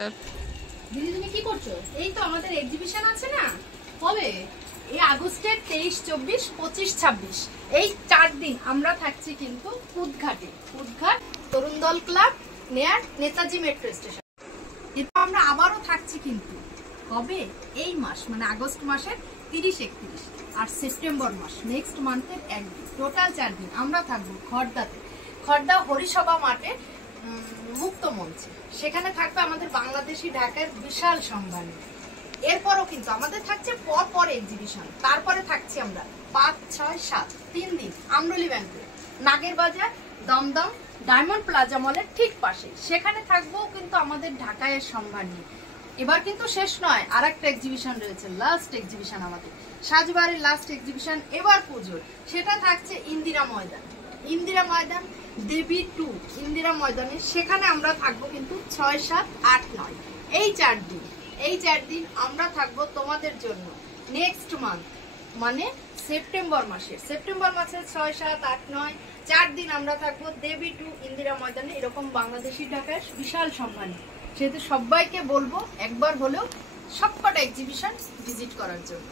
দিদি তুমি কি করছো? এই তো আমাদের এক্সিবিশন আছে না, কবে? এই আগস্টের 23, 24, 25, 26 এই 4 দিন আমরা থাকছি কিন্তু কুদঘাটে। কুদঘাট তরুণ দল ক্লাব নেয়ার নেতাজি মেট্রো স্টেশন। এরপর আমরা আবারও থাকছি কিন্তু কবে? এই মাস মানে আগস্ট মাসের 30, 31 আর সেপ্টেম্বর মাস নেক্সট মান্থের একদিন, টোটাল 4 দিন আমরা থাকবো খড়দাতে। খড়দা হরিসভা মাঠে মুক্ত মঞ্চে। সেখানে থাকবে আমাদের বাংলাদেশি ঢাকার বিশাল সম্ভার। এরপরও কিন্তু আমাদের থাকছে পর এক্সিবিশন। তারপরে থাকছি আমরা 5, 6, 7 3 দিন আমরুলি ব্যাংকে, নাগের বাজার, দমদম ডায়মন্ড প্লাজা মলের ঠিক পাশে। সেখানে থাকবো কিন্তু আমাদের ঢাকায়ের সম্ভার নিয়ে। এবার কিন্তু শেষ নয়, আর একটা এক্সিবিশন রয়েছে, লাস্ট এক্সিবিশন আমাদের সাজবাড়ির লাস্ট এক্সিবিশন এবার পুজোর। সেটা থাকছে ইন্দিরা ময়দান। ইন্দিরা ময়দান দেবী 2 ইন্দিরা ময়দানে। সেখানে আমরা থাকবো কিন্তু 6, 7, 8, 9 এই 4 দিন। এই 4 দিন আমরা থাকবো তোমাদের জন্য নেক্সট মান্থ মানে সেপ্টেম্বর মাসে। সেপ্টেম্বর মাসের 6, 7, 8, 9 4 দিন আমরা থাকবো দেবী 2 ইন্দিরা ময়দানে। এরকম বাংলাদেশি ঢাকায় বিশাল সম্মান। সেহেতু সবাইকে বলবো একবার হলেও সবকটা এক্সিবিশন ভিজিট করার জন্য।